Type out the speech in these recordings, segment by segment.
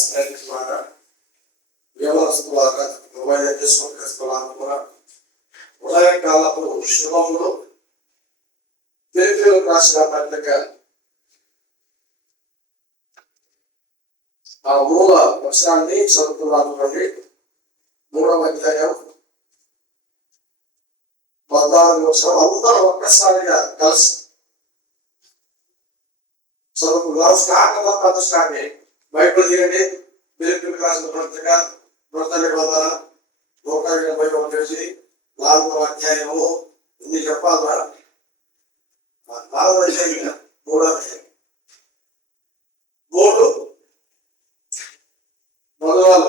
స్నేహితులారా, వ్యవస్థలారా, ఉభయలారా, ఉదయకాలపు శుభములు తెలుగు రాసిన పత్రిక ఆ మూల వచనాన్ని చదువుతున్నాను. 3వ అధ్యాయం 14వ వచనం. అందరూ ఒక్కసారిగా కలిసి చదువుకున్నారు. స్టార్ట్ బైబిల్ తీయండి. తెలుగు రాసిన పత్రిక 181 పేజీ 4వ అధ్యాయము. ఇది చెప్పాలా? 4వ అధ్యాయం 3వ అధ్యాయం 3 మొదలు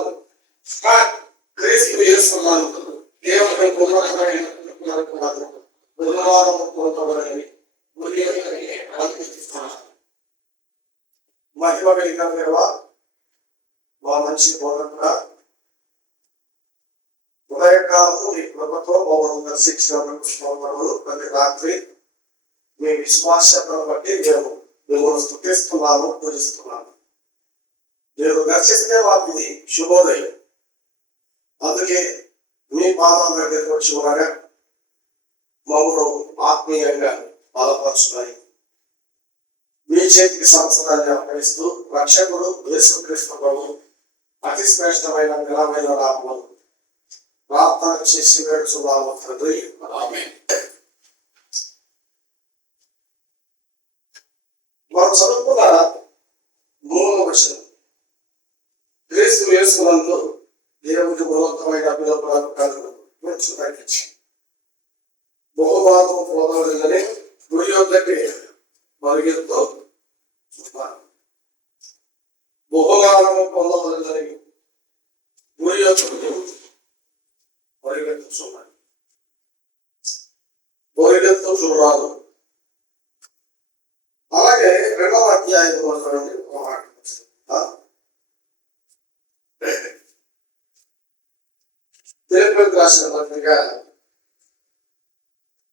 క్రీస్తు యేసునందు దేవుని కుమారుడైన బుధవారం పొందబడని మహిమ కలిగిన దేవా, మా మంచి బోధకుడా, ఉదయకాలము మీ కృపతో మమ్మల్ని దర్శించినప్పుడు ప్రతి రాత్రి మీ విశ్వాసతను బట్టి మేము మిమ్మల్ని స్తుతిస్తున్నాము, పూజిస్తున్నాము. మీరు దర్శిస్తే వాటిని శుభోదయం. అందుకే మీ పాదం దగ్గరికి వచ్చి ఉండగా మమ్మల్ని ఆత్మీయంగా బలపరుచున్నాయి. మీ చేతికి సంవత్సరాన్ని అర్పణిస్తూ రక్షకుడు యేసుక్రీస్తు ప్రభువు అతి శ్రేష్టమైన ఘనమైన నామములో ప్రార్థన చేసి వేడుచున్నాము తండ్రి. ఆమేన్. మనం చదువుకున్న మూల వచనం, క్రీస్తు యేసునందు దేవునికి ఉన్నతమైన పిలుపులను తగ్గించి బహుమానం పొందవలెనని గురి యొద్దకి పరిగెత్తు బహుమానము పొందవలెనని గురి యొద్దకు పరిగెత్తుచున్నాడు. పరిగెత్తుచున్నాడు. అలాగే 2వ అధ్యాయం తెలుగు రాసిన పత్రిక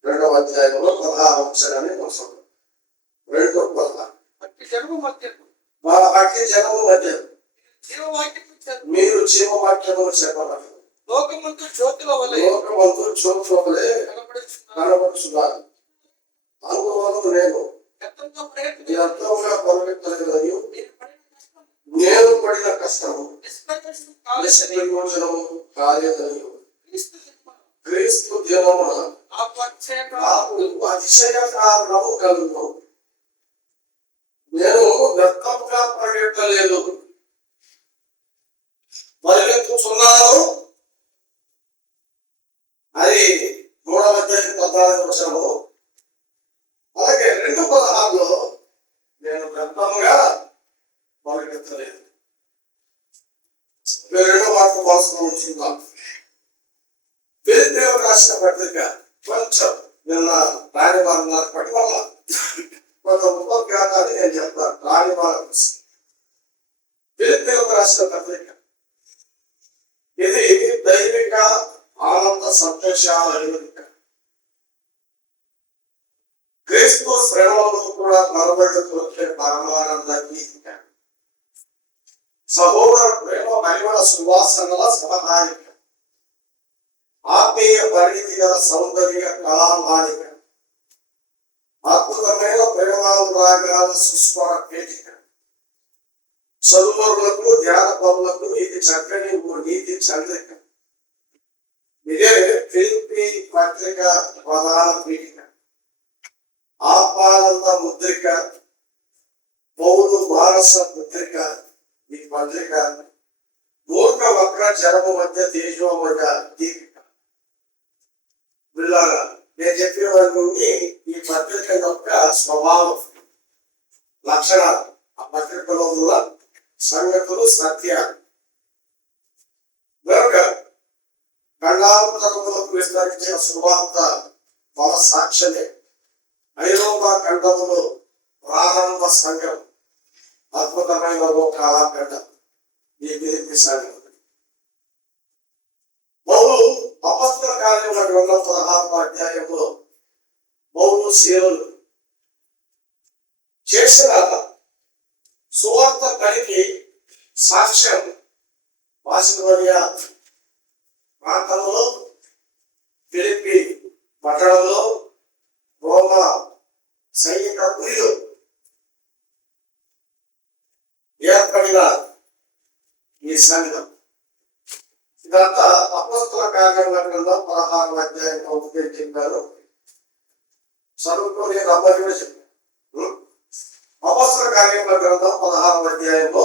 2వ అధ్యాయంలో 16వ వచనాన్ని వస్తుంది. 2:16. అట్టి జనము మధ్య మీరు జీవవాక్యము చెప్పవాలి. లోకమందు జ్యోతుల వలె కనబడుచున్నారు. అందువల్ల నేను వ్యర్థంగా పరిగెత్తలేదు. నేను పడిన కష్టము నిష్ప్రయోజనము కాలేదనియు క్రీస్తు దినమున నాకు అతిశయ కారణము కలుగు. నేను వ్యర్థంగా పరిగెత్తలేదు, పరిగెత్తుచున్నాను. అది 3వ అధ్యాయం 14వ వచనము. అలాగే 2:16లో నేను వ్యర్థంగా పరిగెత్తలేదు. 2వ వార్త వాసన ఉంచుకుందాం. దేవుడు రాసిన పత్రిక కొంచెం నిన్న రాణివారం పట్టి వల్ల కొంత ఉపజ్ఞానాన్ని నేను చెప్తాను. రాణివారం దేవుడు రాసిన పత్రిక ఇది దైవిక ఆనంద సంతోషాల నివేదిక. క్రీస్తు శ్రమలో కూడా నలబడుతూ పరమానందాన్ని సహోదర ప్రేమ మహిమల సువాసనల సమానాయిక, ఆత్మీయ పరిణితి గల సౌందర్య కళామాలిక, అద్భుతమైన ప్రేమానురాగాల సుస్వర పేటిక, చదువులకు ధ్యాన పనులకు ఇది చక్కని నీతి చంద్రిక. ఇదే ఫిలిప్పీ పత్రిక ప్రధాన పీఠిక, ఆత్మానంద ముద్రిక, పౌరు మానస ముద్రిక. ఈ పత్రిక మూర్ఖ వక్ర జనము మధ్య తేజోమయ దీపిక. పిల్లల నేను చెప్పిన వారి నుండి ఈ పత్రిక యొక్క స్వభావం, లక్షణాలు, ఆ పత్రికలో ఉన్న సంగతులు, సత్యాలు కనుక ఖండాంతరములకు విస్తరించిన సువార్త మన సాక్ష్యమే. ఐరోపా ఖండములో ప్రారంభ సంఘం, అద్భుతమైన కాలాఖండ ఈ ఫిలిప్పీ సంఘం. పౌలు అపొస్తల కార్యముల గ్రంథం 16వ అధ్యాయంలో పౌలు శీలలు చేసిన సువార్త పనికి సాక్ష్యం మాసిదోనియా ప్రాంతంలో, ఫిలిప్పి పట్టణంలో, రోమా సైనిక పురిలో ఏర్పడిన ఈ సంఘం. ఇదంతా అపొస్తలుల కార్యముల గ్రంథం 16వ అధ్యాయంలో ఉపయోగించారు. చదువుకొని రమ్మని కూడా చెప్పారు. అపొస్తలుల కార్యముల గ్రంథం 16వ అధ్యాయంలో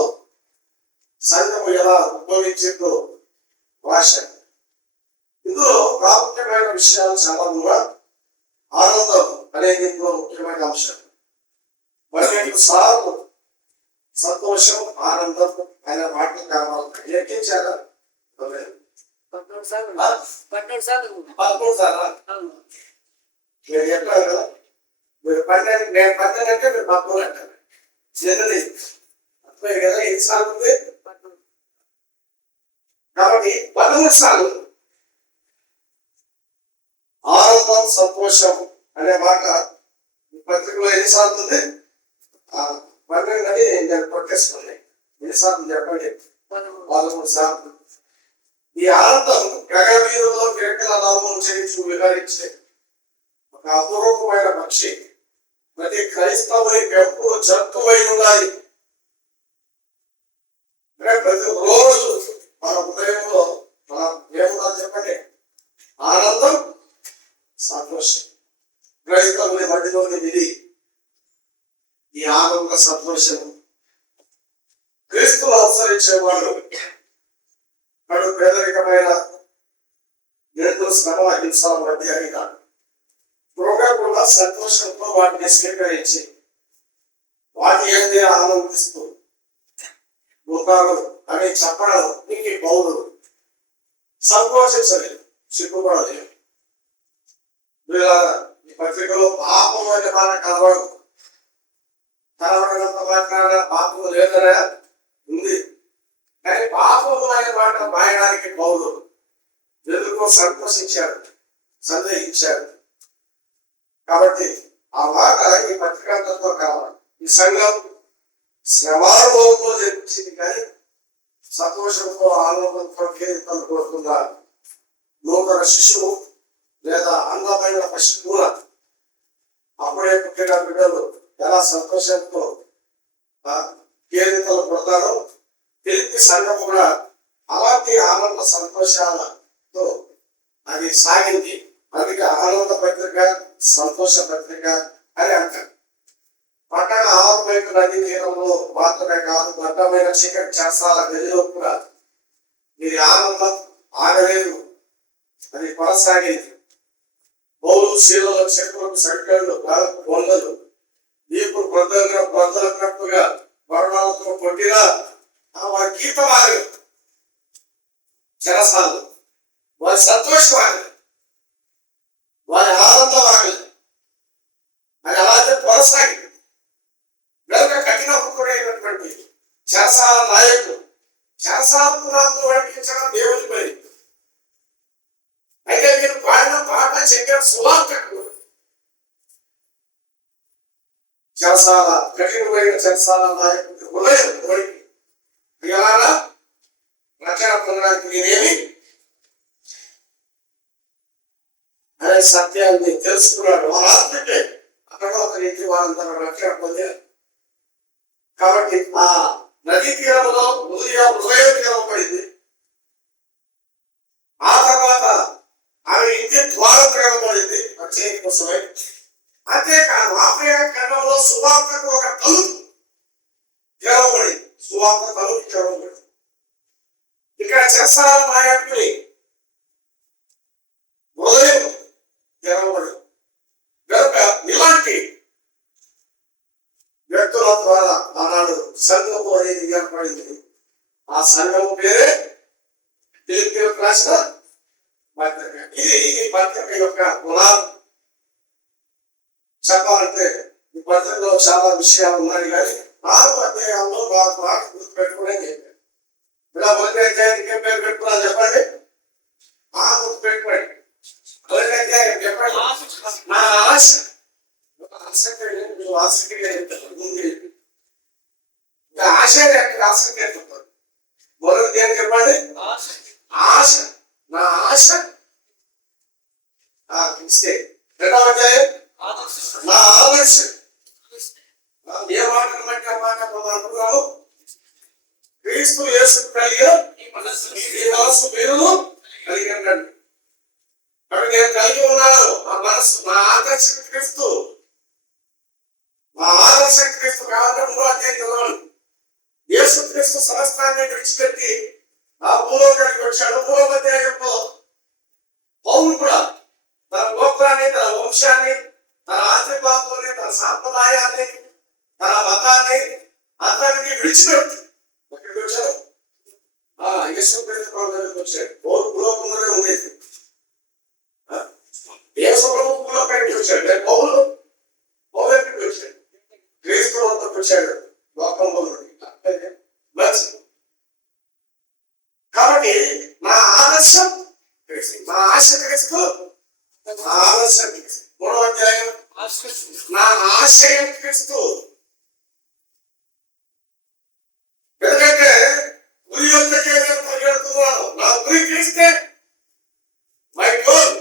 సంఘము ఎలా ఉద్భవించిందో భాష. ఇందులో ప్రాముఖ్యమైన విషయాలు చాలా కూడా ఆనందం అనేది ఇందులో ముఖ్యమైన అంశం. 12 సార్లు సంతోషం, ఆనందం ఆయన మాటలు కావాలి లెక్కించారా? 13 సార్లు. మీరు చెప్పారు కదా, మీరు 12 నేను 12 అంటే మీరు 13 అంటారు. చిన్నది అర్థమయ్యి కదా, ఎన్ని సార్లు ఉంది కాబట్టి 13 సార్లు ఆనందం, సంతోషం అనే మాట ఈ పత్రికలో ఎన్నిసార్లు ఉంది? 12 అని నేను కొట్టేసుకున్నాయి. ఎన్నిసార్లు చెప్పండి? 13 సార్లు. ఈ ఆనందం గగనవీధుల్లో కిరకల నామం చేయించు విహరించే ఒక అపూర్వమైన పక్షి. ప్రతి క్రైస్తవుని పెంపు జంతువై ఉండాలి. ప్రతి రోజు మన హృదయంలో మనం ఏమున్నా చెప్పండి, ఆనందం, సంతోషం. క్రైస్తవుని మధ్యలోని ఇది ఈ ఆనంద సంతోషం. క్రీస్తులు అనుసరించేవాడు కడు పేదరికమైన రెండు శ్రమ హింసల మధ్య అయినా కూడా సంతోషంతో వాటిని స్వీకరించి వాటి ఏంటి ఆనందిస్తూ ఉంటారు అని చెప్పడం నీకు బౌద్ధుడు సంతోషించలేదు, సిగ్గుపడలేదు. ఈ పత్రికలో పాపం అనే మాట కలవడంత మాట్లాడ పాపం లేదనే ఉంది, కానీ పాపము అనే మాట మాయడానికి బౌద్ధుడు ఎందుకో సంతోషించాడు, సందేహించాడు. కాబట్టి ఆ మాట ఈ పత్రికాంతంతో కావాలి. ఈ సంఘం శ్రమానుభవంతో జరించింది, కానీ సంతోషంతో ఆనందంతో కేంద్రం కోరుతుందా? నూతన శిశువు లేదా అందమైన పశువుల అప్పుడే పుట్టిన బిడ్డలు ఎలా సంతోషంతో కేంద్రాలు కొడతారో ఫిలిప్పి సంఘం కూడా అలాంటి ఆనంద సంతోషాలతో అది సాగింది. అందుకే ఆనంద పత్రిక, సంతోష పత్రిక అని అంటారు. పట్టణ ఆరుబయట నది తీరంలో మాత్రమే కాదు, దట్టమైన చీకటి చేస్తాల గదిలో కూడా వీరి ఆనందం ఆగలేదు, అది కొనసాగింది. బౌలు శీలలో చెక్కులకు సంఖ్యలు, బొందలు వీపు బ్రద్దలుగా వర్ణాలతో కొట్టినా వారి గీతం ఆగలేదు, చెరసాలు వారి సంతోషం ఆగలేదు, వారి ఆనందం ఆగలేదు. అది అలాగే కొనసాగింది. వెనుక కఠిన హుకుడైనటువంటి చెరసాల నాయకుడు చెరసాలకు నడిపించడం దేవుని పని. అయితే మీరు పాడిన పాట చెప్పిన సువార్తకు చెరసాల కఠినమైన చెరసాల నాయకుడి హృదయం కోరిక ఎలా రక్షణ పొందడానికి నేనేమి అనే సత్యాన్ని తెలుసుకున్నాడు. వాళ్ళంటే అక్కడ ఒక రీతి వాళ్ళందరూ రక్షణ పొందారు. కాబట్టి ఆ నదీ తీరంలో హృదయం తెరవబడింది. ఆ తర్వాత ఆమె ఇంటి ద్వారం తెరవబడింది రక్షణ కోసమే. అంతేకాదు ఆమె ఖండంలో సువార్తకు ఒక తలుపు తెరవబడింది. సువార్త తలుపు తెరవబడింది. ఇక్కడ చెరసాల నాయకుని హృదయం తెరవబడింది. కనుక ఇలాంటి వ్యక్తుల ద్వారా ఆనాడు సంఘము అనేది ఏర్పడింది. ఆ సంఘము పేరే ఫిలిప్పీయులకు రాసిన పత్రిక. ఇది ఈ పత్రిక యొక్క గుణాలు. చెప్పాలంటే ఈ పత్రికలో చాలా విషయాలు ఉన్నాయి, కానీ 4 అధ్యాయాల్లో 4 మాటలు గుర్తుపెట్టుకునే చెప్పారు. ఇలా మొదటి అధ్యాయానికి ఏం పేరు పెట్టుకున్నా చెప్పండి? గుర్తుపెట్టుకోండి. మొదటి అధ్యాయం చెప్పండి. నా ఆశ ఆసక్తిగా చెప్తాను. ఆశ ఆసక్తి చెప్పారు. మొదటి దేని చెప్పండి? ఆశ. నా ఆశ ఇస్తే. రెండవ అధ్యాయం నా ఆదర్శం. ఏ మాటను బట్టి ఆ మాట అనుకున్నాము? క్రీస్తు యేసు కలిగిన ఈ మనస్సు పేరును కలిగి ఉన్నాడు. కాబట్టి నేను కలిగి ఉన్నాను ఆ మనస్సు. నా ఆదర్శం క్రీస్తు. మా ఆదర్శం క్రీస్తు కావాలంటే 3వ అధ్యాయం చదవాలి. యేసు క్రీస్తు సమస్తాన్ని విడిచిపెట్టి ఆ భూలోకానికి వచ్చాడు. 3వ అధ్యాయంలో పౌలు కూడా తన గోత్రాన్ని, తన వంశాన్ని, తన ఆశీర్వాదాన్ని, తన సాంప్రదాయాన్ని, తన మతాన్ని అందరికీ విడిచిపెట్టి ఎక్కడికి వచ్చాడు? యేసు క్రీస్తు దగ్గరికి వచ్చాడు. పౌలు భూలోకంలోనే ఉండేది. యేసు ప్రభు భూలోకానికి వచ్చాడు. పౌలు ఎక్కడికి వచ్చాడు? క్రీస్తు వద్దకు వచ్చాడు లోకంలో నుండి. కాబట్టి నా ఆదర్శం క్రీస్తు, నా ఆశ క్రీస్తు, నా ఆదర్శం క్రీస్తు. 3వ అధ్యాయం నా ఆశయం క్రీస్తు. ఎందుకంటే గురి యొక్కకే నేను పరిగెడుతున్నాను. నా గురి క్రీస్తే. My goal.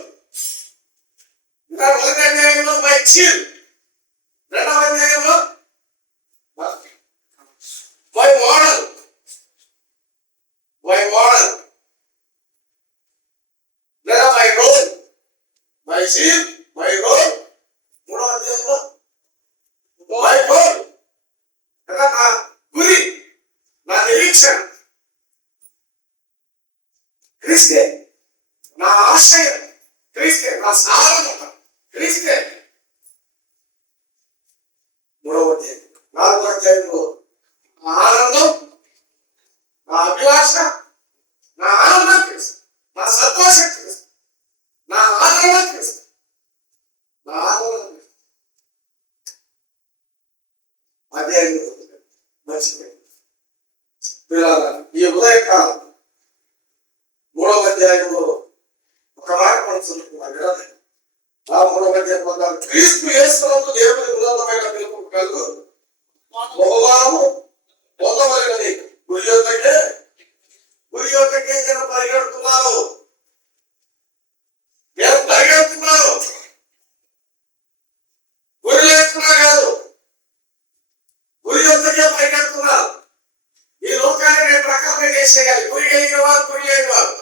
మొదటి అధ్యాయంలో మై చీల్. 2వ అధ్యాయంలో మై మోడల్. లేదా my role. My zeal, my role. 3వ అధ్యాయంలో మై గోల్. కదా నా గురి, నా నిరీక్షణ క్రీస్తే. నా ఆశయం క్రీస్తే. నా సాధన క్రీస్తే. 3వ అధ్యాయం. 4వ అధ్యాయంలో నా ఆనందం, నా అభిలాష, నా ఆనందం క్రీస్తు. నా సంతోషం క్రీస్తు. నా ఆనందం క్రీస్తు. నా ఆనందం క్రీస్తు. అధ్యాయం మర్చిపోయింది. ఈ ఉదయకాలం 3వ అధ్యాయంలో ఒక మాట మనం చదువుకున్నాం కదా. ఆ 3వ అధ్యాయం క్రీస్తు యేసునందు దేవుని ఉన్నతమైన పిలుపు కలుగు బహుమానము పొందవలెనని గురి యొక్కకే నేను పరిగెడుతున్నాను. గురి లేకున్నా కాదు, గురి యొక్కకే పరిగెడుతున్నాను. ఈ లోకాన్ని 2 రకాలుగా చేసేయాలి. గురి కలిగిన వారు, గురి లేని వారు.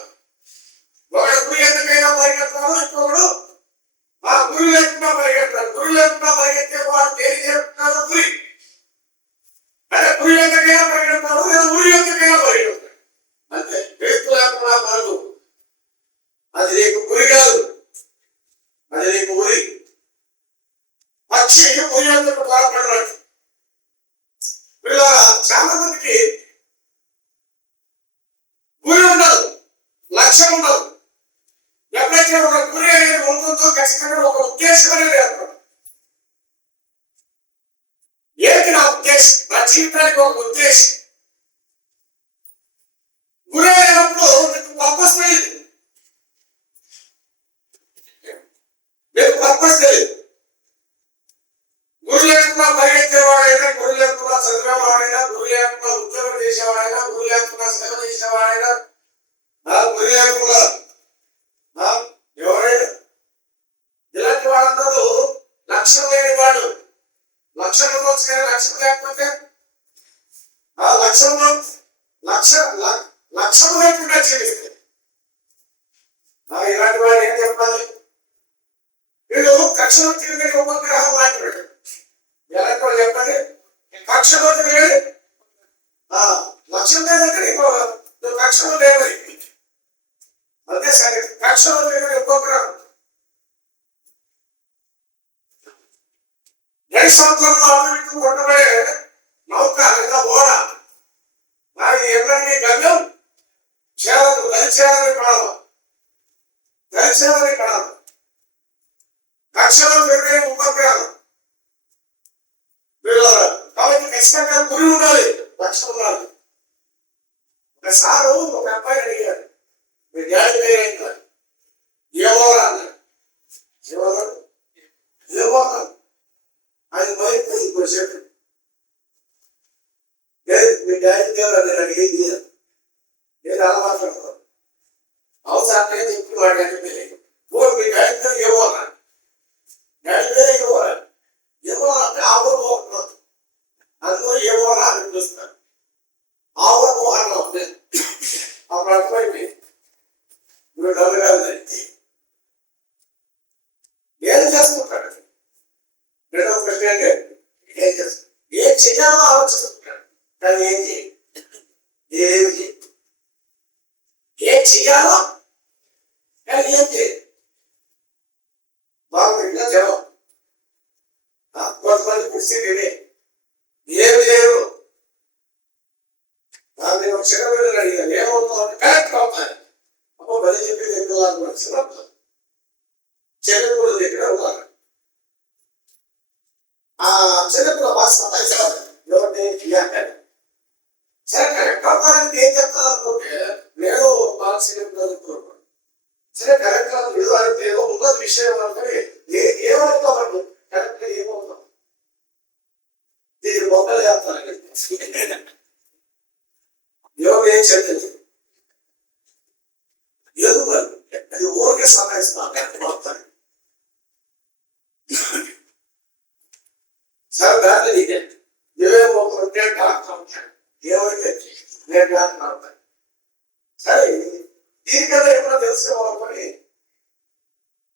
ఒకడు గురి ఎందుకైనా పరిగెడుతున్నాడు, ఇంకొకడు ఆ గురి లేకుండా పరిగెడతాడు. గురి లేకుండా పరిగెత్తే వాడు దేని చేస్తున్నాడు? గురి. అంటే గురి ఎందుకైనా పరిగెడతాడు, లేదా గురి ఎందుకైనా పరిగెడతాడు. అంతే. క్రీస్తు లేకుండా పరుగు. అది నీకు గురి కాదు, అది నీకు ఉరి. పక్షి గురి ఎందుకు బాధపడినట్టు. చాలా మందికి గురి ఉండదు, లక్ష్యం ఉండదు. ఎప్పుడైతే ఒక గురి అనేది ఉంటుందో ఖచ్చితంగా ఒక ఉద్దేశం అనేది ఏర్పడదు. ఏంటి నా ఉద్దేశం? నా జీవితానికి ఒక ఉద్దేశం. గురి అయినప్పుడు నీకు పర్పస్ లేదు. నీకు పర్పస్ లేదు. గురి లేకుండా పరిగెత్తేవాడైనా, గురి లేకుండా చదివేవాడైనా, గురి లేకుండా ఉద్యోగం చేసేవాడైనా, గురి లేకుండా సేవ చేసేవాడైనా, గురి లేకుండా ఎవరైనా, ఇలాంటి వాళ్ళందరూ లక్ష్యం లేని వాడు. లక్ష్యం ఉండొచ్చు, లక్ష్యం లేకపోతే ఆ లక్ష్యంలో లక్ష్యం లేకుండా జీవిస్తే ఇలాంటి వాడు ఏం చెప్పాలి? వీడు కక్షలో తిరిగే ఉపగ్రహం లాంటి వాడు. ఎలాంటి వాడు చెప్పండి? కక్షలో తిరిగి లక్ష్యం లేదంటే నువ్వు కక్షలో లేవు. అంతే సరే. కక్షలో తిరిగే ఉపగ్రహం 2 సంవత్సరంలో అభివృద్ధి కొట్టబడే నౌక లేదా ఓడ. నాకు ఎన్నన్నీ గమ్యం చేరదు, దయచేయాలని పడదు, దయచేయాలని పడదు. కక్షలో తిరిగే ఉపగ్రహం. కాబట్టి ఖచ్చితంగా గురి ఉండాలి, లక్ష్యం ఉండాలి. ఒకసారి ఒక అబ్బాయి అడిగాడు, మీ డాడీ పేరు ఏమో అన్నాడు. ఏమో ఆయన బయట చెప్పి కానీ ఏం చేయి ఏమి ఏం చెయ్యాలో కానీ ఏం చేయి బాగుంటుందా జనం కొంతమంది పరిస్థితి ఏమి లేరు. నేను చిన్న పిల్లలు అడిగాను ఏమవుతావు కరెక్ట్ అవుతాయి అప్పుడు బలి చెప్పి చిన్నప్పుడు చిన్నప్పుడు దగ్గర ఉన్నారు. ఆ చిన్నప్పుడు బాగా సతాయిస్తారు ఎవరిని సరే కరెక్ట్ అవుతారని ఏం చెప్తాను అనుకుంటే నేను బాగా చిన్నప్పుడు అనుకున్నాను. సరే కరెక్ట్ ఏదో అంటే ఏదో ఉన్నది విషయం అనుకుని ఏమవుతామండి కరెక్ట్ ఏమవుతాం దీనికి మొక్కలు చేస్తానండి ఎవరు ఏం చేయలేదు ఎందుకు అది ఊరికే సతాయిస్తాను సరే దాంట్లో ఇదే ఏమేమి మొక్కలు ఉంటే డాక్టర్ ఉంటాడు ఏమైతే నేను డాక్టర్ అవుతాను. సరే దీనికన్నా ఎప్పుడో తెలుసుకోవాలని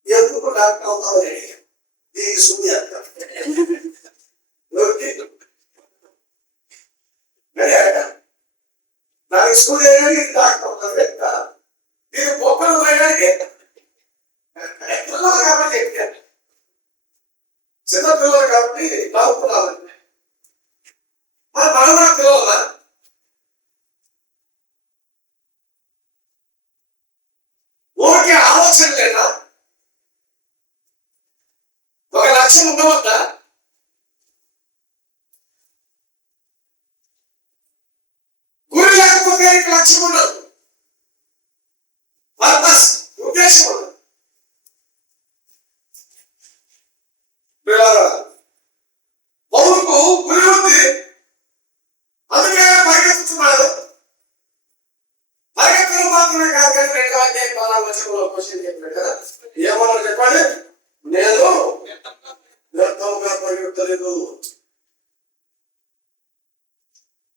ఎందుకు డాక్టర్ అవుతామని దీనికి శూన్య నాకు స్కూల్ వేయడానికి డాక్టర్ అవుతాను లెక్క దీని మొక్కలు వేయడానికి పిల్లలు కాబట్టి ఎక్కాను చిన్న పిల్లలు కాబట్టి నవ్వుకున్నాను. మన పిల్లల ఊరికి ఆలోచన లేదా ఒక లక్ష్యం ఉండవద్దా? గురి లేకపోతే లక్ష్యం ఉండదు, పర్పస్ ఉద్దేశం ఉండదు. పౌరుకు గురి ఉంది అందుకే పరిగెత్తుతున్నాడు. పరిగెత్తడం మాత్రమే కాదు కానీ 2వ అధ్యాయం 12వ వచనంలో క్వశ్చన్ చెప్పాడు కదా ఏమన్నా చెప్పండి నేను వ్యర్థంగా పరిగెత్తలేదు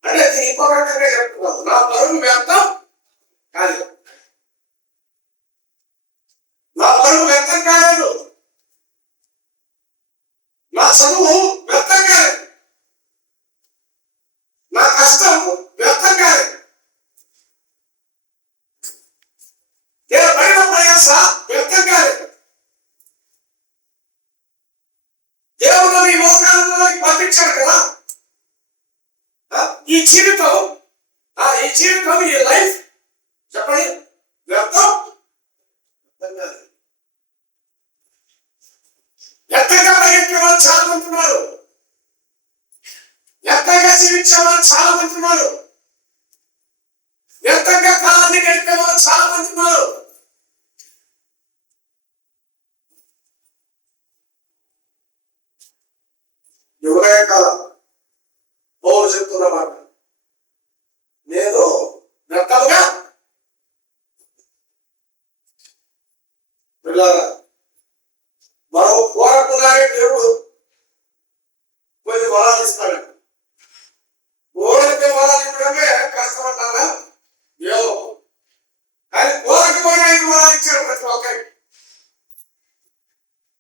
అంటే అది ఇంకో రకంగా చెప్తున్నాను. నా పరుగు వ్యర్థం కాదు, నా పరుగు వ్యర్థం కాలేదు, నా చదువు వ్యర్థం కాలేదు, నా కష్టం వ్యర్థం కాలేదు, నేను పడిన ప్రయాస వ్యర్థం కాలేదు. దేవుడు ఈ లోకాలలోకి పంపించాడు కదా ఈ జీవితం ఈ లైఫ్ చెప్పండి వ్యర్థం వ్యర్థంగా పరిగెత్తే వాళ్ళు చాలా మంది ఉన్నారు, వ్యర్థంగా జీవించే వాళ్ళు చాలా మంది ఉన్నారు, వ్యర్థంగా కాలాన్ని గడిపే వాళ్ళు చాలా మంది ఉన్నారు. ఎవరైనా పౌరులు చెప్తున్నమాట నేను వ్యర్థంగా పిల్లరా మనం కోరకుండానే దేవుడు కొన్ని వరాలు ఇస్తాడు. కోరితే వరాలు ఇవ్వడమే కష్టం అంటారా ఏదో కానీ కోరకపోయినా 5 వరాలు ఇచ్చాడు ప్రతి ఒక్కరికి.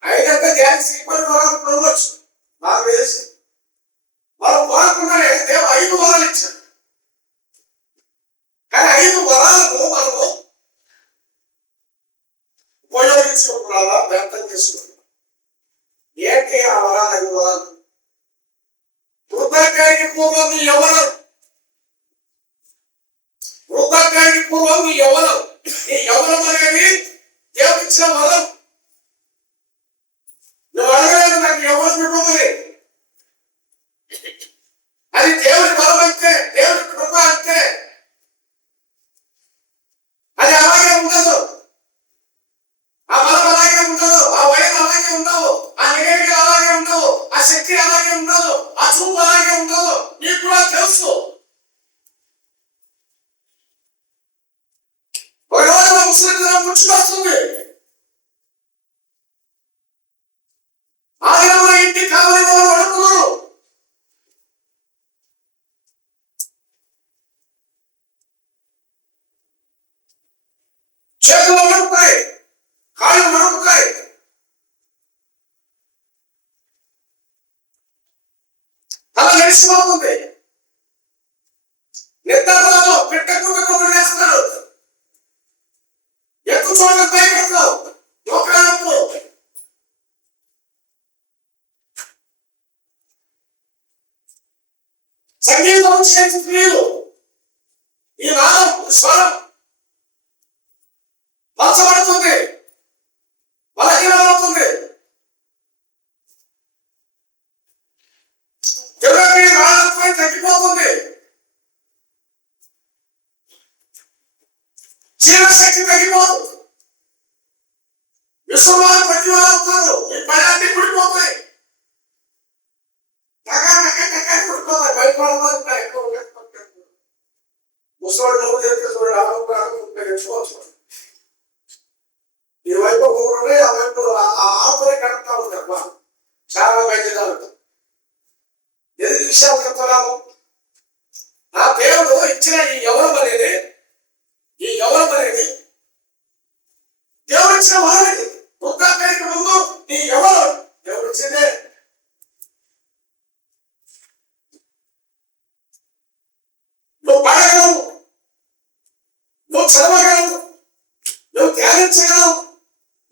5 అంటే ధ్యానించి 20 వరాలు పొందవచ్చు నాకు తెలిసి. మనం కోరకుండానే దేవుడు 5 వరాలు ఇచ్చాడు. కానీ 5 వరాలను మనము ఉపయోగించుకుంటున్నారా వ్యర్థం చేసుకుంటున్నాం. ఏంటి ఆ వరాలు 5 వరాలు? వృద్ధాప్యానికి పూర్వం నీ యవ్వనం, వృద్ధాప్యానికి పూర్వం నీ యవ్వనం, ఈ యవ్వనం అనేది దేవుడిచ్చిన వరం. నువ్వు అడగలేదు నాకు యవ్వనం ఇవ్వమని, అది దేవుడి వరం అయితే దేవుడి కృప అంటే అది అలాగే ఉండదు, ఆ బలం అలాగే ఉండదు, ఆ వయసు అలాగే ఉండదు, ఆ నివేదికలు అలాగే ఉండవు, ఆ శక్తి అలాగే ఉండదు, ఆ చూపు అలాగే ఉండదు. నీకు కూడా తెలుసు. ఒకరోజు ముసలి ముచ్చుకొస్తుంది, ఆదిలో ఇంటి కావాలి అడుగుతున్నారు. చేతులు మడుపుతాయి, కాళ్ళు మడుపుతాయి, తల నెలిసిపోతుంది. నిద్రలో పెట్టకుండా వేస్తున్నాడు. ఎక్కువ చోట్ల పైకెత్తు లోకాలకు సంగీతం చేసి స్త్రీలు ఈ నాదం స్వరం మార్చబడుతుంది, బలహీనమవుతుంది. ఎవరి నాదపై తగ్గిపోతుంది, జీవశక్తి తగ్గిపోతుంది. విశ్వవారు ప్రతి వారు అవుతారు. ఈ పైన కుడిపోతాయి, కుడిపోతాయి. బయట ముసలి నువ్వు తెచ్చుకోవచ్చు. ఈ వైపు ఊరుండే ఆ వైపు ఆపరే కడతా ఉంటారు. చాలా వైద్యులు ఎదురు విషయాలు చెప్తున్నాము. నా దేవుడు ఇచ్చిన ఈ యవనం అనేది దేవుడు ఇచ్చిన వారిని వృద్ధాప్యానికి ముందు ఈ యవనం దేవుడు ఇచ్చిందే. నువ్వు పడగలవు, నువ్వు చదవగలవు, నువ్వు ధ్యానించగలవు,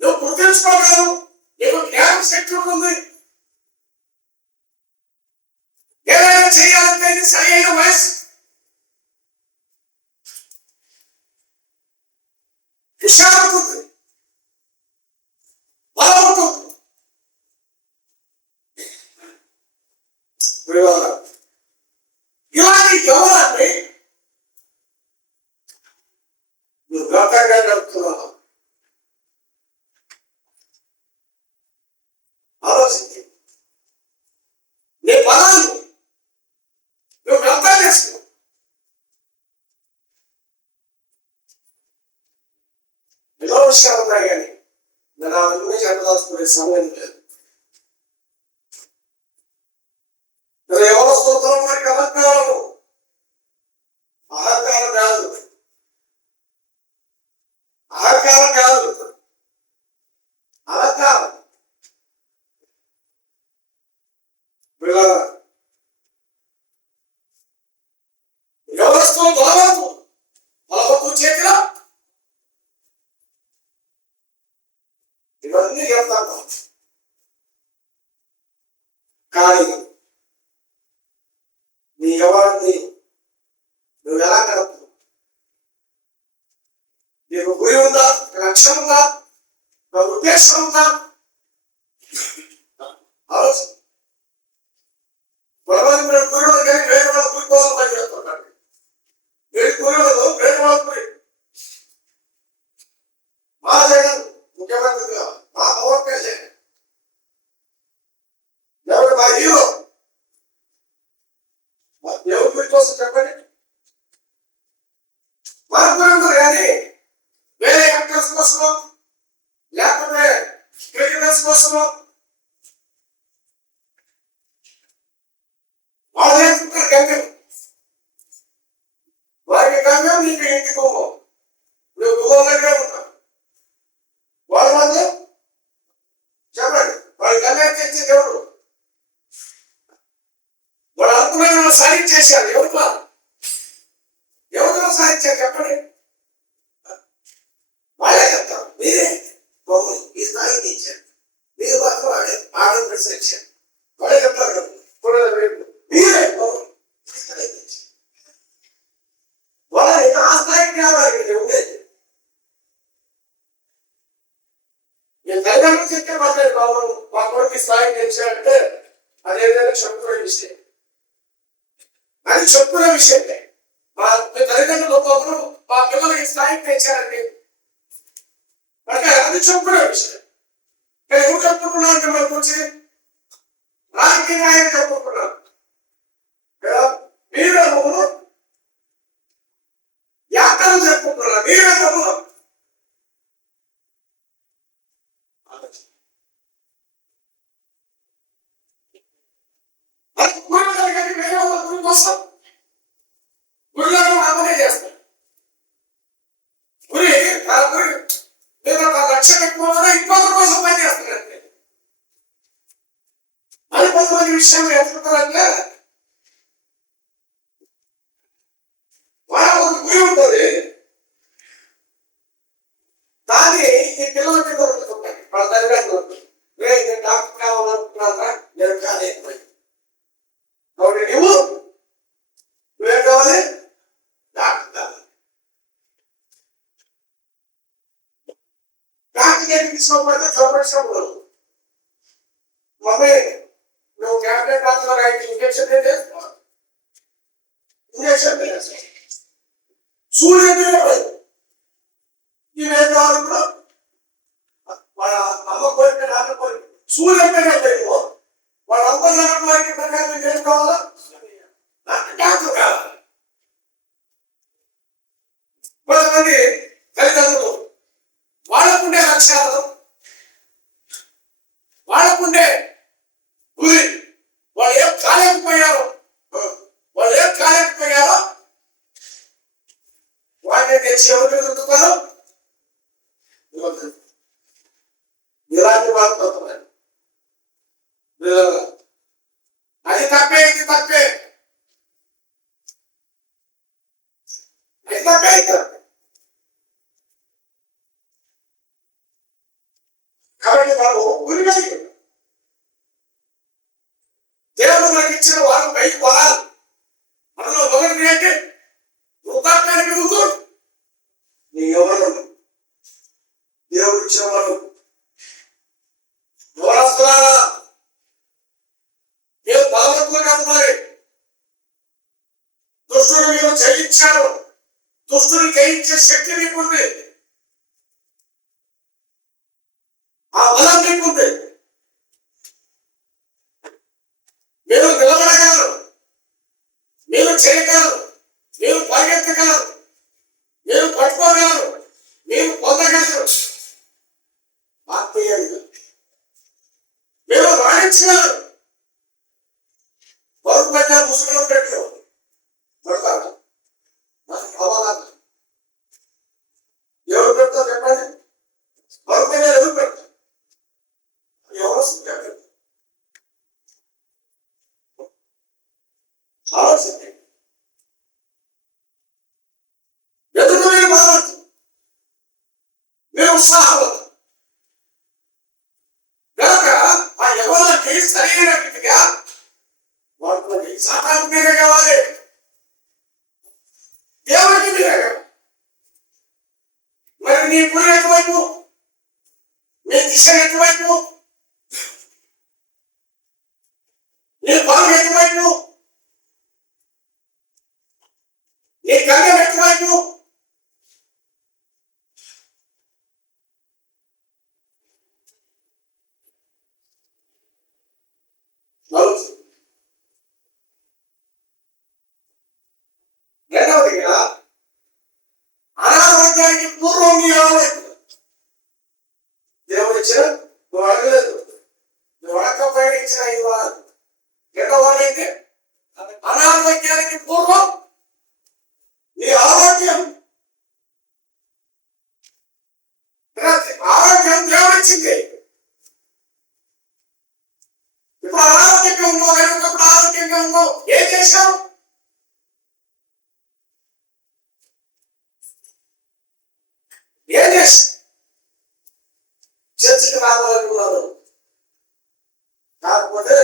నువ్వు గుర్తించుకోగలవు, నీకు జ్ఞానం శక్తి ఉంటుంది. ఏదైనా చేయాలంటే ఇది సరైన వయసు. విషయాలుంటుంది, బలం ఉంటుంది. ఇలాంటి యవనాన్ని నువ్వు గతంగా నడుపుతున్నావు. ఆలోచించి నీ బలాన్ని నువ్వు వ్యర్థం చేస్తున్నావు. ఎన్నో విషయాలు ఉన్నాయి కానీ నేను అన్ని చెప్పదాల్చుకునే సమయం లేదు. ఎవరో స్తోత్రం వారికి అలంకారము, అహంకారం కాదు, అహంకారం కాదు, అలంకారం. ఎవరస్తూ బలవత్తు చేతిలో ఇవన్నీ చెప్తాను. కానీ నీ ఎవరిని నువ్వు ఎలా గడుపు? నీకు గురి ఉందా, లక్ష్యం ఉందా, ఉద్దేశం ఉందా? ఆలోచన. కొంతమంది మీరు గురువులు కానీ వేరే వాళ్ళ గురి కోసం పనిచేస్తుంటారు. వీరి గురువులు వేరే వాళ్ళ గురి. మా జగన్ ముఖ్యమంత్రిగా మా పవన్ కళ్యాణ్ ఎవరు మా హీరో, ఎవరి గురి కోసం చెప్పండి. మన గురువులు కానీ వేరే యాక్టర్స్ కోసమో లేకపోతే క్రికెటర్స్ కోసమో వాళ్ళు వేసుకుంటారు గమ్యం. వారికి గమ్యం, నీకు ఇంటి గుమ్మం. నువ్వు గుమ్మం దగ్గర ఉంటావు. వాళ్ళ మాత్రం చెప్పండి, వాళ్ళు గమ్యం తెచ్చి దేవుడు వాళ్ళు అనుకున్న సాధించేశారు. ఎవరితో సాధించారు చెప్పండి. వాళ్ళే చెప్తారు, మీరే ఈ స్థాయి తెచ్చారు, మీరు మాత్రం ఆడని ప్రశ్నించారు. వాళ్ళే చెప్తారు, మీరే వాళ్ళ ఆ స్థాయికి రావాలి. ఉండేది నేను తల్లిదండ్రులు చెప్తే మాట్లాడు, బాబు మా కొడుకు స్థాయికి తెచ్చాడంటే అదేవిధంగా చెప్పుకునే విషయం, అది చెప్పుకునే విషయం. మా తల్లిదండ్రులు ఒకరు మా పిల్లలకి స్థాయికి తెచ్చారండి అంటే అది చెప్పుకునే విషయం. నేను ఎవరు చెప్పుకున్నా అంటే మనకు వచ్చి రాజకీయ నాయకులు చెప్పుకున్నాను. మీరేమో యాత్రలు చెప్పుకున్నారు, మీరేమో గురి కోసం గురిలో అమలే చేస్తారు. గురి నేను ఒక లక్ష్యం ఎక్కువ ఇంకొకరి కోసం పనిచేస్తానంటే మరి కొంతమంది విషయం ఎత్తుకుంటారంటే ఉంటుంది. దాన్ని ఈ పిల్లల మీద ఉంటుంటాయి. వాళ్ళ తల్లిదండ్రులు నేను డాక్టర్ కావాలనుకున్నారా, నేను కాలేకపోయింది. కాబట్టి నువ్వేం కావాలి? డాక్టర్ కావాలి. డాక్టర్ దగ్గరికి తీసుకోకపోతే చంపేసినప్పుడు మమ్మీ నువ్వు క్యాబినెట్ డాక్టర్ ఇంజక్షన్ ఇంజక్షన్ సూర్యుడు ఇవేం కావాలి? ఇప్పుడు వాళ్ళ అమ్మ కోరిక నాన్న కోరిక సూర్యుడు వాళ్ళ అమ్మ నాన్న కోరిక ప్రకారం ఏం కావాలా? డాక్టర్ కావాలి. కొంతమంది తల్లిదండ్రులు వాళ్ళకుండే లక్ష్యాలు, వాళ్ళకుండే గురి, వాళ్ళు ఏం కాలేకపోయారో వాటిని తెచ్చి ఎవరు ఎదుగుతారు? ఇలాంటి వాళ్ళు తప్పలేదు. అది తప్పే, ఇది తప్పే, అది తప్పే, ఇది తప్పే. కాబట్టి మనము గురి కలిగి దేవుడు మనకి ఇచ్చిన వారు పైకి పోవాలి. మనలో మొదటి అంటే వృద్ధాప్యానికి ముందు నీ ఎవరు దేవుడు ఇచ్చిన వారు దూరస్తులారా, మీరు బలవంతులు కాదు. మరి దుష్టుడు మీరు జయించారు. దుష్టుని జయించే శక్తి మీకుంది, ఆ బలం మీకుంది. మీరు నిలబడగలరు, మీరు చేయగలరు, మీరు పరిగెత్తగలరు, మీరు పట్టుకోగలరు, మీరు పొందగలరు. ఆత్మీయంగా మీరు రాణించగలరు. బరువు పెట్ట ముసుగులో పెట్టు పడతారు. అవగాహన ఎవరు పెడతారు చెప్పండి? బరువు పెట్ట ఎవరు పెడతారు? ఎవరు ఆలోచన ఎదురు మీరు బాధపడుతుంది, మీరు ఉత్సాహపడదు కనుక ఆ ఎవరికి సరైన రీతిగా వాళ్ళకి సాధారణ మీరే కావాలి, దేవుడికి మీరే కావాలి. మరి నీ గురి ఎటువైపు, నీ దిశ ఎటువైపు, నీ బలం ఎటువైపు, నీ గమ్యం ఎటువైపు? రెండవదిగా అనారోగ్యానికి పూర్వం నీ ఆలోచన. దేవుడు ఇచ్చిన నువ్వు అడగలేదు, నువ్వు అడగకపోయినా ఇచ్చిన 5 వారాలు. రెండవదైతే అనారోగ్యానికి పూర్వం నీ ఆరోగ్యం. ఆరోగ్యం దేవుడిచ్చింది. ఇప్పుడు అనారోగ్యంగా ఉన్నావు, వెనుకప్పుడు ఆరోగ్యంగా ఉన్నావు. ఏం చేశావు? ఏం చేశావు? చర్చికి రావాలనుకున్నాను, కాకపోతే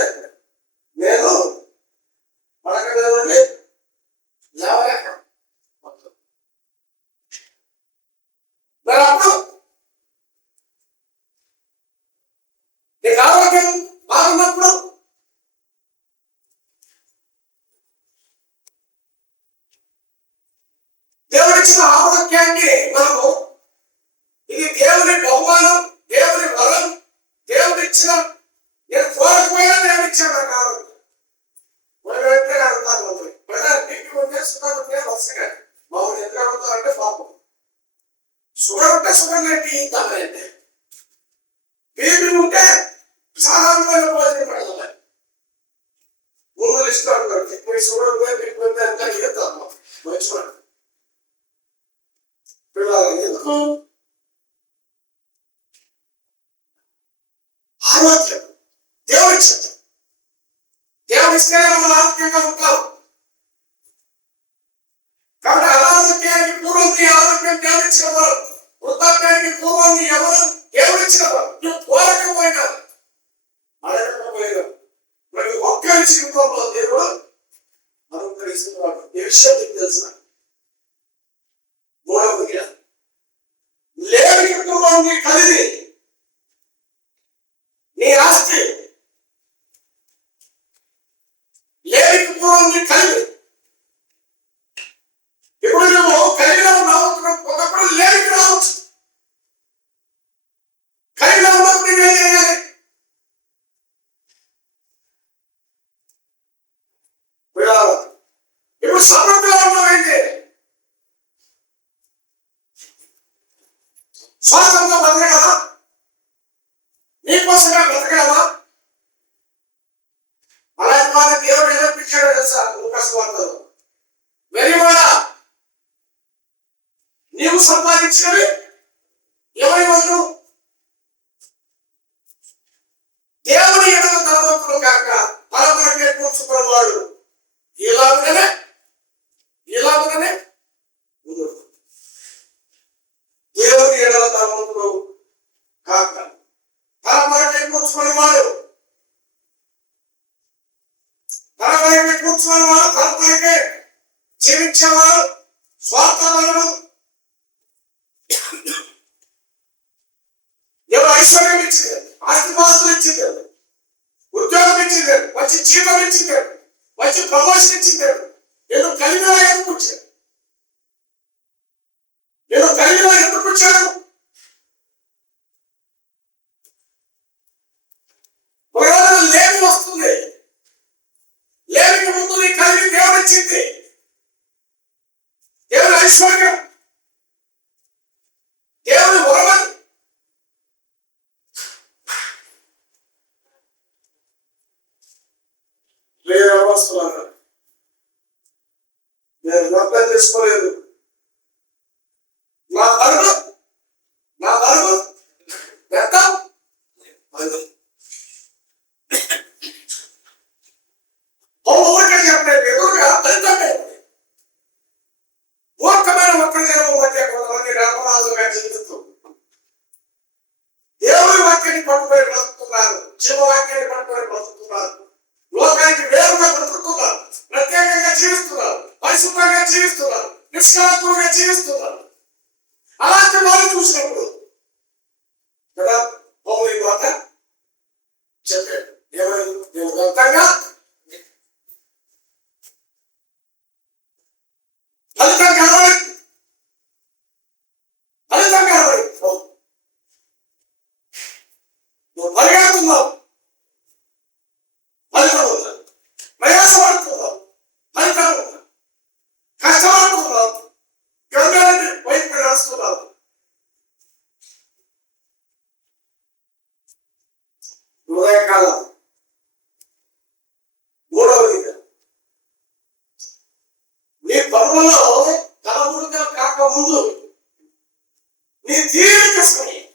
నేను పడకలేదండి లేవలేక. మరి అప్పుడు నీకు ఆరోగ్యం బాగున్నప్పుడు దేవుడిచ్చిన ఆరోగ్యాన్ని మనము, ఇది దేవుని బహుమానం, దేవుని వరం, దేవుడు ఇచ్చిన, నేను కోరకపోయినా దేవుడు ఇచ్చాను నాకు ఆరోగ్యం. మనం వెంటనే అడుగుతాను, నీకు చేస్తున్నాను వరుసగా మామూలు ఎందుకు అడుగుతారంటే పాపం. షుగర్ ఉంటే షుగర్ లేటి ఇద్దామంటే, బీపీ ఉంటే సాధారణమైన భోజనం పెడతాం. ముందు లిస్ట్ అడుగుతారు, ఇప్పుడు షుగర్ ఉంటే బీపీ ఉంటే అంతా ఇద్దాం మంచివాడు పిల్లలు. ఆరోగ్యం దేవుడిచ్చింది. దేవుడిస్తేనే మనం ఆరోగ్యంగా ఉంటాం. కాబట్టి అనారోగ్యానికి జీవితంలో దేవుడు అనుగ్రహిస్తున్నాడు. ఈ విషయం మీకు తెలుసా? మూడవదిగా లేవి కుటుంబం నీ కలిగి నీ ఆస్తి, లేవి కుటుంబం నీ కలిగి. ఇప్పుడు నువ్వు కలిగిలో ఉన్నావు, ఒకప్పుడు లేవికి రావచ్చు. కలిగిలో ఉన్నప్పుడు నువ్వేం చేయాలి? ఇప్పుడు సమృద్ధిలో ఉన్నావేంటి? స్వాతంగా బతకగలవా? నీకోసంగా బ్రతకగలవా? అలాంటి వారిని దేవుడు ఎదుర్పించాడో తెలుసా? లూకాసు వార్తలో వెలివాడ నీవు సంపాదించినవి ఎవరి వాళ్ళు? దేవుని ఎదురు తలవంతులు కాక పరపరకే కూర్చుకున్న వాడు ఇలాగనే దేవుని ఎడల తలవంతులు కాక పరపరకే కూర్చుకున్న వాడు, పరపరకే కూర్చుకున్న వాడు, పరపరకే జీవించేవాడు స్వార్థపరుడు. ఎవరు ఐశ్వర్యం ఇచ్చింది, ఆస్తిపాస్తులు ఇచ్చింది, ఉద్యోగం ఇచ్చింది, మంచి జీతం ఇచ్చింది, మంచి ప్రమోషన్ ఇచ్చింది. నేను కలిగిన ఎందుకు వచ్చాను? నేను కలిగిన ఎందుకు వచ్చాను? ఒకవేళ లేవి వస్తుంది, లేవికి ముందు నీ కలిగి దేవుడు ఇచ్చింది. దేవుని ఐశ్వర్యం, దేవుని వరమని. వస్తున్నాను నేను అర్థం చేసుకోలేదు. నా బరువు ఎంత? ఊరికే చెప్పలేదు, ఎదురుగా ఫలితమే. మూర్ఖమైన ఒక్క జనం మధ్య కొంతమంది రామరాజుగా జీవిస్తూ దేవుని వాక్యాన్ని పట్టుకొని బ్రతుకుతున్నారు, జీవవాక్యాన్ని పట్టుకొని బ్రతుకుతున్నారు, లోకానికి వేరుగా బ్రతుకుతున్నారు, ప్రత్యేకంగా జీవిస్తున్నారు, పరిశుభ్రంగా జీవిస్తున్నారు, నిష్కళంకంగా జీవిస్తున్నారు. అలాంటి వారు చూసినప్పుడు కదా పౌరుని మాట చెప్పాడు, ఏమైనా దేవుడు అంతంగా ఫలితం కనబడి నువ్వు పరిగెడుతున్నావు, ఫలితం ఉందా? ప్రయాసపడుతున్నావు, ఫలితం ఉందా? కష్టపడుతున్నావు, గమ్యాన్ని వైపు రాస్తున్నావు. ఉదయకాలం మూడవదిగా నీ పనులలో తలముడిగా కాకముందు నీ తీరిక సమయం,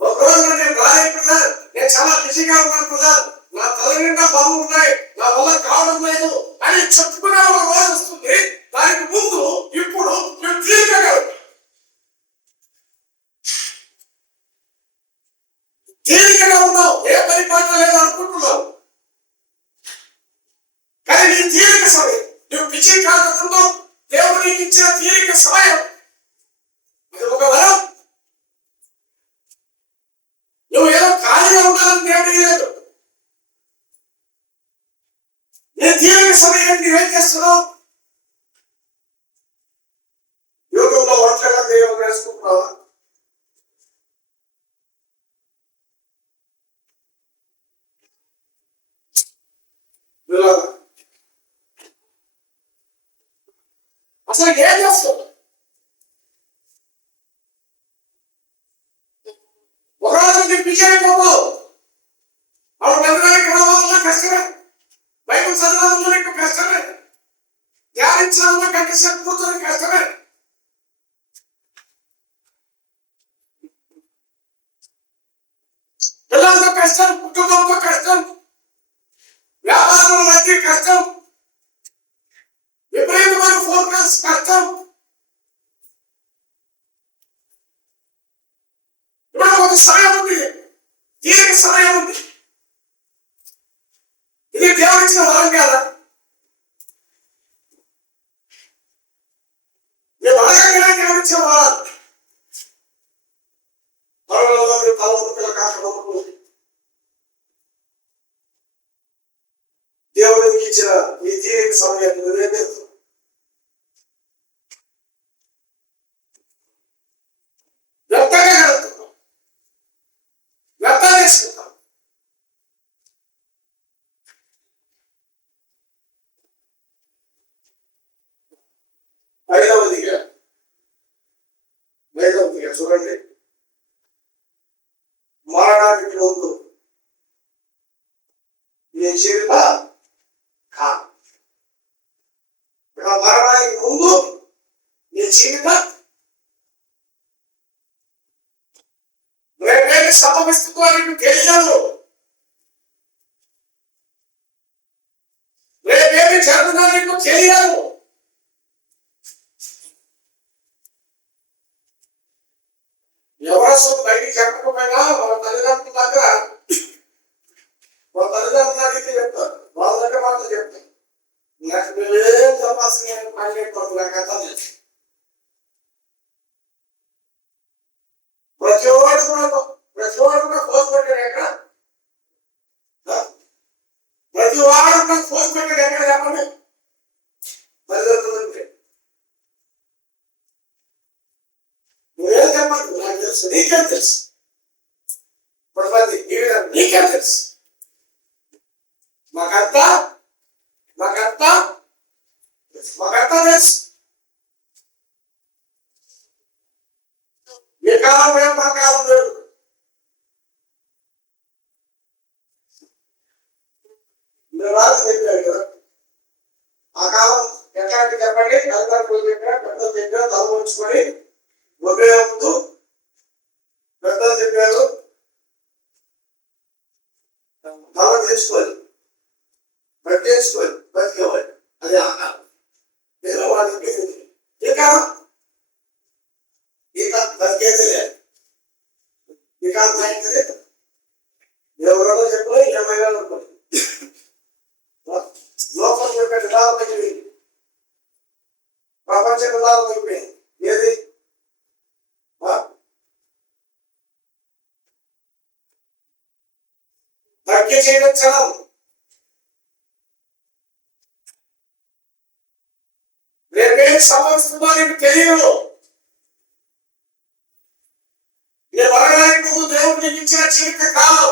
ఒకరోజు నేను రాయకుండా నేను చాలా బిజీగా ఉన్నాను కదా, నా తల నిండా బాగున్నాయి, నా వల్ల కావడం లేదు అని చెప్పుకునే ఒక రోజు వస్తుంది. దానికి ముందు ఇప్పుడు నువ్వు తీరికగా ఉన్నావు, ఏ పని పాట లేదు అనుకుంటున్నావు. కానీ నీ తీరిక సమయం, నువ్వు బిజీ కాకుండా దేవుడు నీకు ఇచ్చిన తీరిక సమయం అది ఒక వరం. నువ్వు ఏదో ఖాళీగా ఉండాలని దేవుడు లేదు. నీ తీరిక సమయం నువ్వేం చేస్తున్నావు? యూట్యూబ్ లో వంటగా దేవుడు వేసుకుంటున్నావా? అసలు ఏం చేస్తావు? ఒకరోజు నీ పిచ్చాయి పోతావు. అప్పుడు మందిరానికి రావాలన్నా కష్టమే, బైబిల్ చదవాలన్నా కష్టమే, ధ్యానించాలన్నా గంటసేపు కూర్చొని కష్టమే. పిల్లలతో కష్టం, కుటుంబంతో కష్టం, వ్యాపారంలో మధ్య కష్టం, విపరీతమైన ఫోకస్ కష్టం. ఇప్పుడు ఒక సమయం ఉంది, తీరిక సమయం ఉంది. సమయాన్ని నువ్వే తెలుసు. వ్యక్తంగా కలుగుతున్నాం, వ్యక్తం చేసుకుంటాం. ఐదవదిగా చూడండి, మరణానికి ముందు నీ జీవిత కాలం. మరణానికి ముందు నీ జీవిత రేపేమి సంభవిస్తుందో అని నీకు తెలియదు. రేపేమి జరుగుతుందో నీకు తెలియదు. ఎవరో బయటికి చెప్పకపోయినా వాళ్ళ తల్లిదండ్రుల దగ్గర చెప్తారు, వాళ్ళ దగ్గర మాత్రం చెప్తారు. నాకు నువ్వేం చెప్పాల్సిన పని లేదు, నాకు అంతా తెలుసు. ప్రతి ఓడు కూడా ఫోన్ పెట్టాడు ఎక్కడ, ప్రతి వాడు కూడా ఫోన్ పెట్టాడు ఎక్కడ చెప్పండి. తల్లిదండ్రులు నువ్వేం చెప్పాలి, నాకు తెలుసు, నీకేం తెలుసు. కొంతమంది ఈ విధంగా నీకేం తెలుసు, మాకంతా తెలుసు. మీ కాలం వేరు, మా కాలం వేరు. మీరు రాజు చెప్పారు కదా, ఆ కాలం ఎట్లాంటి చెప్పండి. తల్లిదండ్రులు చెప్పారు, పెద్దలు చెప్పారు, తల ఉంచుకొని ఒకే ముందు పెద్దలు చెప్పారు, తల తీసుకొని పెట్టేసుకొని బతికేవాడు. అది ఆ కాలం. పిల్లవాడికి ఇక బతికేది లేదు. ఇక అయితే ఎవరో చెప్పలే, ఏమైనా అనుకోండి. లోపల చెప్పే విధానం అయిపోయింది, ప్రపంచ విధానం అయిపోయింది. ఏది తగ్గి చేయడం చలం. రేపేం సంభవిస్తుందో నీకు తెలియదు. నేను మరణానికి ముందు దేవుడు నీకు ఇచ్చిన జీవిత కాలం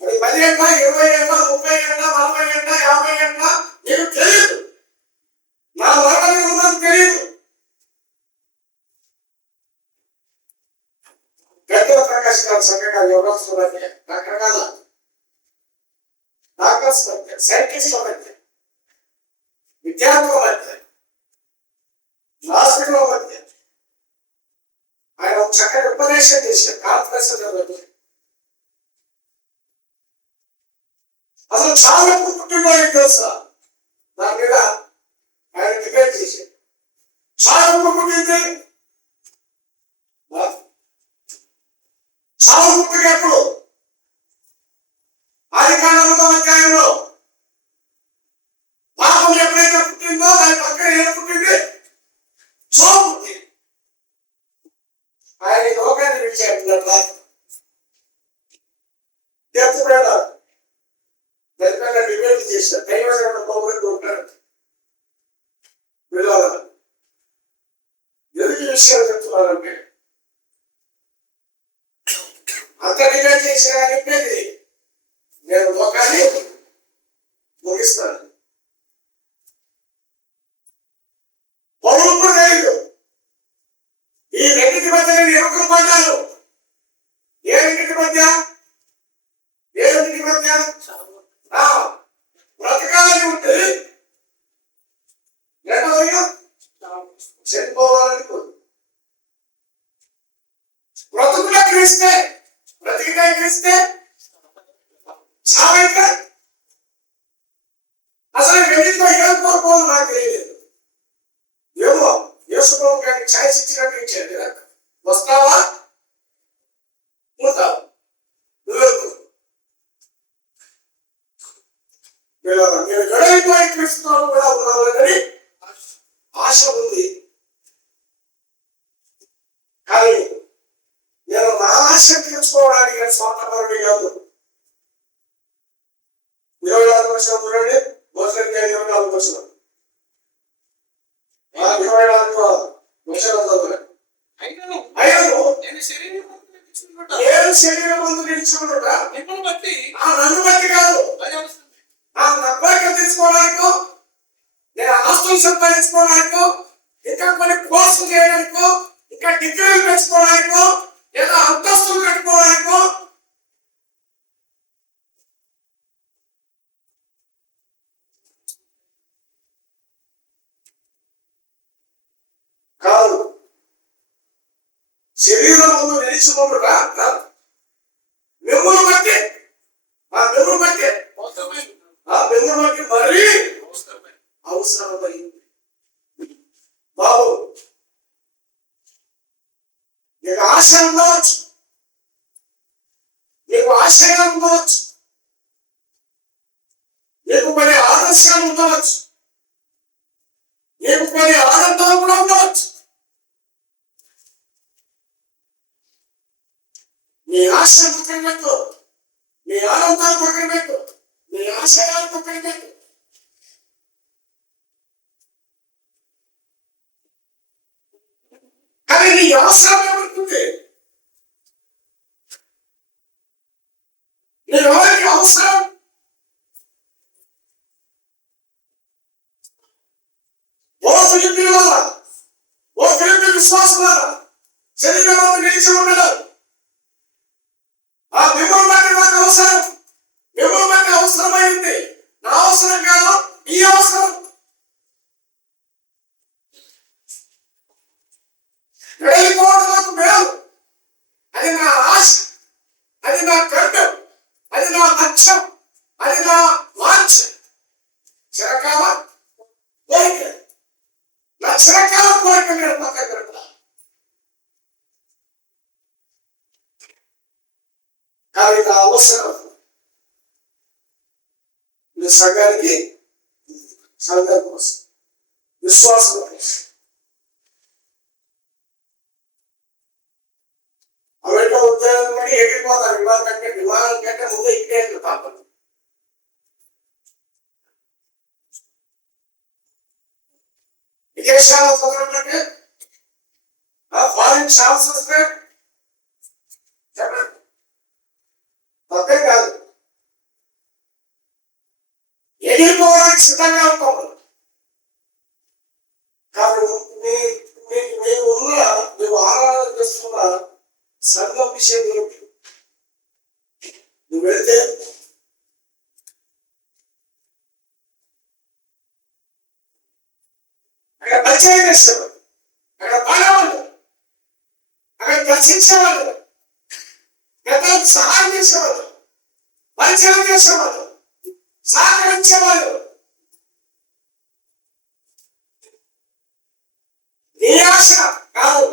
అది 10 ఏళ్ళ, 20 ఏళ్ళ, 30 ఏళ్ళ, 40 ఏళ్ళ, 50 ఏళ్ళ నీకు తెలియదు. నా మరణానికి ఉన్నది తెలియదు. గంటల ప్రకాశ్ గారు చక్కగా యోగాసులకి రకరకాల డాక్టర్స్ మధ్య, సైంటిస్టుల మధ్య, విద్యార్థుల మధ్య, నాస్తికుల మధ్య ఆయన చక్కటి ఉపదేశం చేశారు. కాన్ఫరెన్స్ అసలు చాలా ఎప్పుడు పుట్టిందో తెలుసా, దాని మీద ఆయన డిబేట్ చేశారు. చాలా ఎప్పుడు పుట్టింది, చాలా పుట్టింది ఎప్పుడు, ఆదికాండంలో అధ్యాయంలో పాపం ఎప్పుడైతే పుట్టిందో దాని పక్కన ఏం పుట్టింది, సోము పుట్టింది. ఆయన లోకాన్ని విడిచాడు. డిబేట్ చేశారు. దైవజనుడు పౌరులు ఉంటాడు. పిల్లల ఎందుకు విషయాలు చెప్తున్నారంటే అంత డిబేట్ చేసిన చెప్పేది నేను లోకాన్ని ముగిస్తాను. పౌరులు తెలియదు. ఈ రెండింటి మధ్య నేను ఎరుకలు పడ్డాను. ఏ రెండింటి మధ్య బ్రతకాలని ఉంటే చనిపోవాలని బ్రతుకులా క్రీస్తే, బ్రతికినా క్రీస్తే, చావైతే అసలు రెండింటిలో ఏం కోరుకోవాలో నాకు తెలియలేదు. ఏమో యేసుప్రభు గారికి ఛాయిస్ ఇచ్చినట్టు ఇచ్చాడు. వస్తావా ఉంటావు, నువ్వు నేను గడైపోయి క్రీస్తునామం కూడా ఉన్నానని ఆశ ఉంది. కానీ నేను నా ఆశ తీర్చుకోవడానికి నేను స్వార్థపరుడు కాదు. 26వ వచనం చూడండి, మొదటి శరీరం ముందు నిలిచినట మిమ్మల్ని బట్టి నన్ను బట్టి కాదు, భయం వస్తుంది. నా కోరికలు తీసుకోవడానికో, నేను ఆస్తులు సంపాదించుకోవడానికో, ఇంకా కొన్ని కోర్సులు చేయడానికో, ఇంకా డిగ్రీలు పెంచుకోవడానికో, లేదా అంతస్తులు కట్టుకోవడానికో కాదు. శరీరం ముందు నిలిచినట మిమ్మల్ని బట్టి, మిమ్మల్ని బట్టి, అవసరమైంది. మిమ్మల్ని బట్టి మరీ అవసరమైంది. అవసరమైంది. బాబు నీకు ఆశ ఉండవచ్చు, నీకు ఆశయం ఉండవచ్చు, నీకు కొన్ని ఆదర్శాలు ఉండవచ్చు, నీకు కొన్ని ఆనందాలు కూడా ఉండవచ్చు. నీ ఆశ పక్కన పెట్టు, నీ ఆనందాలు పక్కన పెట్టు, నీ ఆశయాలు పక్కన పెట్టు. కానీ నీ అవసరం ఏమవుతుంది? నీ ఎవరికి అవసరం? ఓ ఫిలిప్పీయులారా, ఓ ఫిలిప్పీ విశ్వాసులారా, శరీరంలో నిలిచి ఉండడం మిమ్మల్ని బట్టి నాకు అవసరం, మిమ్మల్ని బట్టి అవసరమైంది. నా అవసరం కాదు, ఈ అవసరం. వెళ్ళిపోవడం నాకు మేలు, అది నా ఆశ, అది నా గడ్డం, అది నా లక్ష్యం, అది నా వాంఛ. చిరకాల కోరిక, నా చిరకాల కోరిక మీద పక్కన పెడతా. కానీ నా అవసరం నీ సంఘానికి, సంఘం కోసం, విశ్వాసం కోసం. అమెరికా ఉద్యోగం బట్టి ఎగిరిపోతారు, విమానం కంటే ముందే ఇక్కడే తప్పదు. విదేశాల్లో చదవడంటే ఫారిన్ షాప్స్ వస్తే చెప్పండి, తప్పే కాదు. ఎగిరిపోవడానికి సిద్ధంగా ఉంటాము. కానీ మేము ఉన్న, మేము ఆరాధన చేస్తున్న సంఘం విషయం గురించి నువ్వు వెళ్తే అక్కడ పరిచయం చేసేవాళ్ళు, అక్కడ పాడేవాళ్ళు, అక్కడ దర్శించేవాళ్ళు, పెద్దలకు సహాయం చేసేవాళ్ళు, పరిచయం చేసేవాళ్ళు, సహకరించేవాళ్ళు. నీ ఆశ కాదు,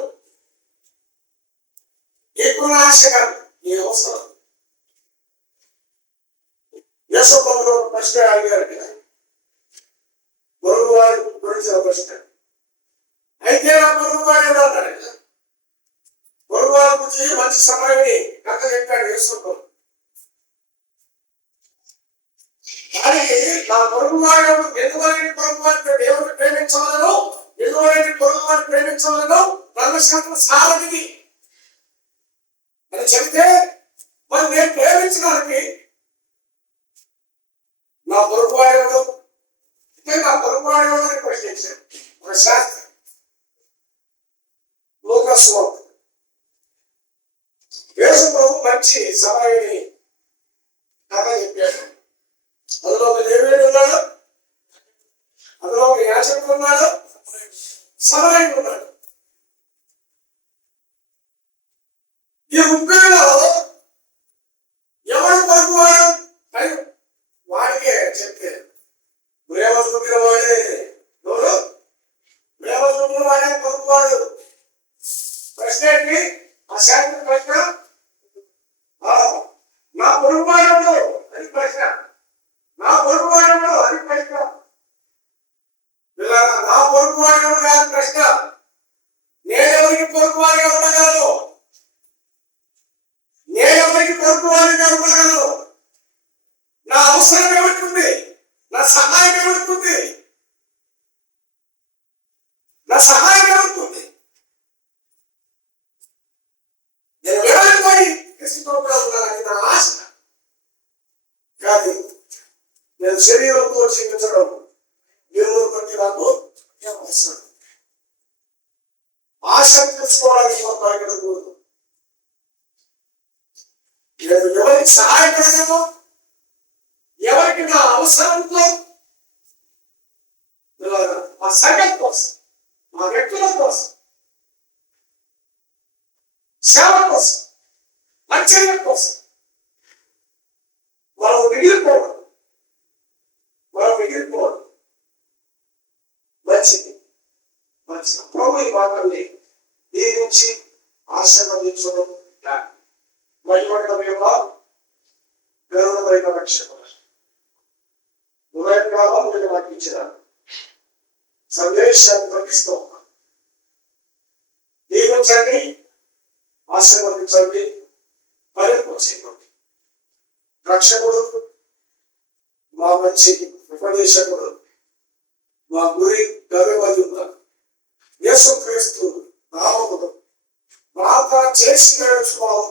ఎక్కువ ఆశ కాదు, నీ అవసరం. యేసుప్రభువు ప్రశ్న అడిగారు, పొరుగు వారి గురించి ప్రశ్న. అయితే నా పొరుగు వాడు అన్నాడు, పొరుగు వారి గురించి మంచి సమయాన్ని కథ చెప్పాడు యేసుప్రభువు. కానీ నా పొరుగు వాడు ఎదువైన పొరుగు వారిని దేవుడిని ప్రేమించవలను, ఎదువైన పొరుగు వారిని ప్రేమించవలను ధర్మశాస్త్రం సారథిది అని చెప్తే, మరి నేను ప్రేమించడానికి నా పొరుగువాడు, నా పొరుగువాడు అని ప్రశ్నించాను. ఒక శాస్త్రం లోకస్వం యేసుప్రభువు మంచి సమయాన్ని కథ చెప్పాడు. అందులో ఒక లేవీయుడు ఉన్నాడు, అందులో ఒక యాజకుడు ఉన్నాడు, సమరయుడు ఉన్నాడు. ఈ ముగ్గురులో ఎవరు పొరుగువాడు అని వాడికే చెప్తే, ప్రేమ చూపిన వాడే ఎవరు? ప్రేమ చూపిన వాడే పొరుగువాడు. ప్రశ్న ఏంటి? ఆ శాస్త్ర ప్రశ్న, క్రీస్తుతో కూడా ఉండాలని నా ఆశ. కానీ నేను శరీరంతో జీవించడం దేవుడు బట్టి నాకు అవసరం. ఆశ తెలుసుకోవడానికి మనం పరిగెడకూడదు. నేను ఎవరికి సహాయపడగలను, ఎవరికి నా అవసరంతో మా సంఘం కోసం, మా వ్యక్తుల కోసం, సేవ కోసం, మంచిర్యాల కోసం మనం మిగిలిపోవడం మంచిది. ప్రభు ఈ మాటల్ని దీవించి ఆశీర్వదించడం మహిమకరమైన గరుడమైన రక్షకుడు ఉదయకాలం మీరు నాకు ఇచ్చిన సందేశాన్ని పంపిస్తూ దీవించండి, ఆశీర్వదించండి, పరిపూర్చేయండి. రక్షకుడు, మా మంచి ఉపదేశకుడు, మా గురి గర్వయుద్ధ యేసుక్రీస్తు నామములో ప్రార్థన చేసి స్వామి